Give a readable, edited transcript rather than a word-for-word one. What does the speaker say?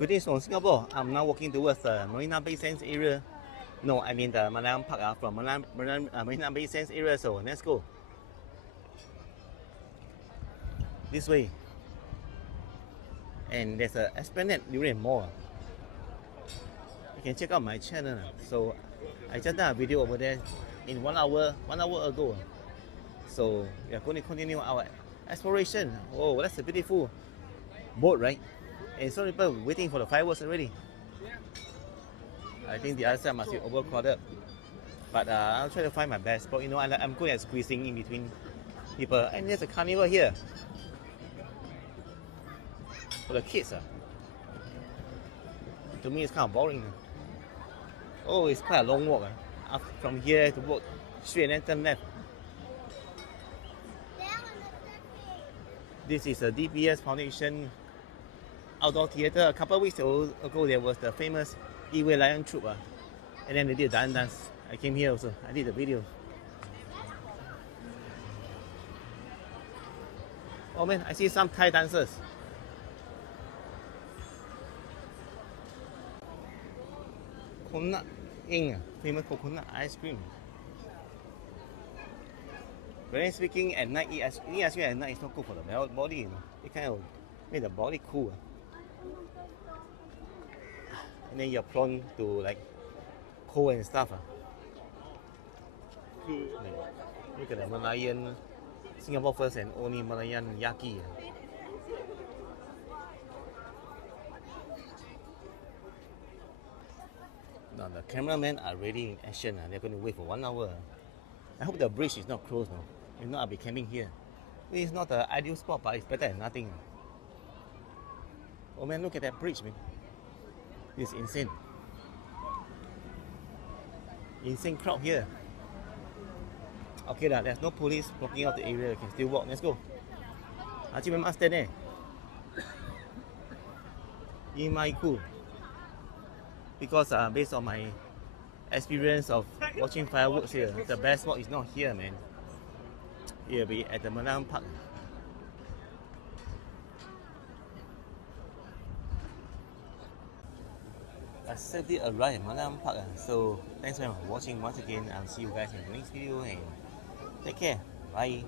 Greetings from Singapore. I'm now walking towards the Marina Bay Sands area. No, I mean the Malayan Park from Marina Bay Sands area. So let's go. This way. And there's a esplanade during mall. You can check out my channel. So I just done a video over there in 1 hour ago. So we are going to continue our exploration. Oh, that's a beautiful boat, right? And some people waiting for the fireworks already. I think the other side must be overcrowded. But I'll try to find my best spot. You know, I'm good at squeezing in between people. And there's a carnival here for the kids. To me, it's kind of boring. Oh, it's quite a long walk. From here to walk straight and then turn left. This is a DPS Foundation outdoor theater. A couple of weeks ago, there was the famous Iway Lion Troop, and then they did a dance. I came here also. I did a video. Oh man, I see some Thai dancers. Coconut ink, famous coconut ice cream. But speaking, at night, eating ice cream at night is not good for the body. You know, it kind of make the body cool. And then you're prone to like cold and stuff. Look at the Merlion, Singapore first and only Merlion Yaki. Now the cameramen are ready in action. They're going to wait for 1 hour. I hope the bridge is not closed now. If not, I'll be camping here. It's not the ideal spot, but it's better than nothing. Oh man, look at that bridge, man. It's insane. Insane crowd here. Okay, there's no police blocking out the area. You can still walk. Let's go. Actually, memang stand there. In my cool. Because based on my experience of watching fireworks here, the best spot is not here, man. It'll be at the Malayan Park. I safely arrived at Malayan Park. So thanks for watching once again. I'll see you guys in the next video and take care. Bye.